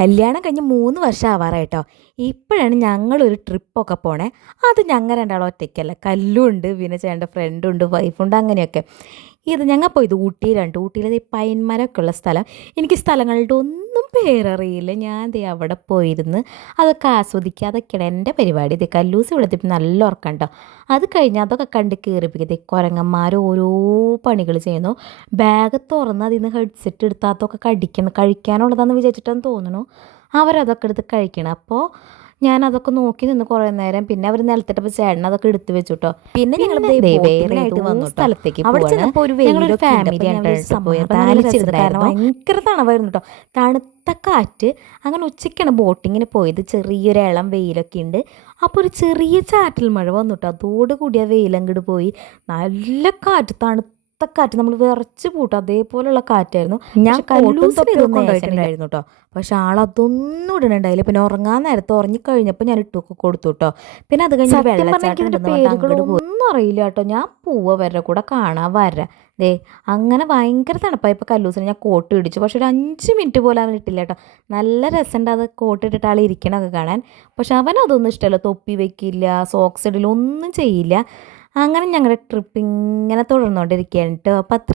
കല്യാണം കഴിഞ്ഞ് 3 വർഷം ആവാറായിട്ടോ. ഇപ്പോഴാണ് ഞങ്ങളൊരു ട്രിപ്പൊക്കെ പോണേ. അത് ഞങ്ങൾ രണ്ടാളും ഒറ്റയ്ക്കല്ല. കല്ലുണ്ട്, പിന്നെ ചേട്ടൻ്റെ ഫ്രണ്ടുണ്ട്, വൈഫുണ്ട്, അങ്ങനെയൊക്കെ. ഞങ്ങൾ പോയത് ഊട്ടിയിലാണ്. ഊട്ടിയിലെ ഈ പൈൻ മരമൊക്കെ ഉള്ള സ്ഥലം. എനിക്ക് സ്ഥലങ്ങളുടെ ഒന്നും പേരറിയില്ല. ഞാൻ ദേ അവിടെ പോയിരുന്ന് അതൊക്കെ ആസ്വദിക്കുക. അതൊക്കെയാണ് എൻ്റെ പരിപാടി. കല്ലൂസ് ഇവിടെ എത്തിയപ്പോൾ നല്ല ഉറക്കം കേട്ടോ. അത് കഴിഞ്ഞ് അതൊക്കെ കണ്ട് കയറിപ്പിക്കുക. കുരങ്ങന്മാർ ഓരോ പണികൾ ചെയ്യുന്നു. ബാഗ് തുറന്ന് അതിൽ നിന്ന് ഹെഡ്സെറ്റ് എടുത്ത് അതൊക്കെ കഴിക്കാനുള്ളതാണെന്ന് വിചാരിച്ചിട്ടാന്ന് തോന്നുന്നു അവരതൊക്കെ എടുത്ത് കഴിക്കണം. അപ്പോൾ ഞാൻ അതൊക്കെ നോക്കി നിന്ന് കുറേ നേരം. പിന്നെ അവർ നിലത്തിട്ടപ്പോൾ ചേട്ടൻ അതൊക്കെ എടുത്ത് വെച്ചു കേട്ടോ. പിന്നെ ഞങ്ങൾ വേറെ വന്നു സ്ഥലത്തേക്ക് അവിടെ ചെന്നപ്പോൾ ഒരു വലിയൊരു ഫാമിലി കാരണം ഭയങ്കര തണവായിരുന്നു കേട്ടോ. തണുത്ത കാറ്റ്. അങ്ങനെ ഉച്ചയ്ക്കാണ് ബോട്ടിങ്ങിന് പോയത്. ചെറിയൊരു ഇളം വെയിലൊക്കെ ഉണ്ട്. അപ്പോൾ ഒരു ചെറിയ ചാറ്റൽ മഴ വന്നു കേട്ടോ. അതോടുകൂടി ആ വെയിലങ്ങോട്ട് പോയി. നല്ല കാറ്റ്, തണുത്ത കാറ്റ്, നമ്മൾ വിറച്ച് പൂട്ടും അതേപോലുള്ള കാറ്റായിരുന്നു. ഞാൻ കല്ലൂസിനായിരുന്നു കേട്ടോ. പക്ഷെ ആളതൊന്നും ഇടണുണ്ടായില്ല. പിന്നെ ഉറങ്ങാൻ നേരത്തെ ഉറങ്ങിക്കഴിഞ്ഞപ്പോൾ ഞാൻ ഇട്ടൊക്കെ കൊടുത്തു കേട്ടോ. പിന്നെ അത് കഴിഞ്ഞ് പേരുകളൊന്നും അറിയില്ല കേട്ടോ. ഞാൻ വരെ കൂടെ കാണാൻ വരാം. അങ്ങനെ ഭയങ്കര തണുപ്പായി. ഇപ്പോൾ കല്ലൂസിന് ഞാൻ കോട്ട് ഇടിച്ചു. പക്ഷെ ഒരു 5 മിനിറ്റ് പോലും അവൻ ഇട്ടില്ല കേട്ടോ. നല്ല രസമുണ്ട് അത് കോട്ട് ഇട്ടിട്ട് ആൾ ഇരിക്കണമൊക്കെ കാണാൻ. പക്ഷെ അവനതൊന്നും ഇഷ്ടമല്ല. തൊപ്പി വെക്കില്ല, സോക്സ് ഇടില്ല, ഒന്നും ചെയ്യില്ല. അങ്ങനെ ഞങ്ങളുടെ ട്രിപ്പ് ഇങ്ങനെ തുടർന്നുകൊണ്ടിരിക്കുകയാണ് കേട്ടോ. അപ്പം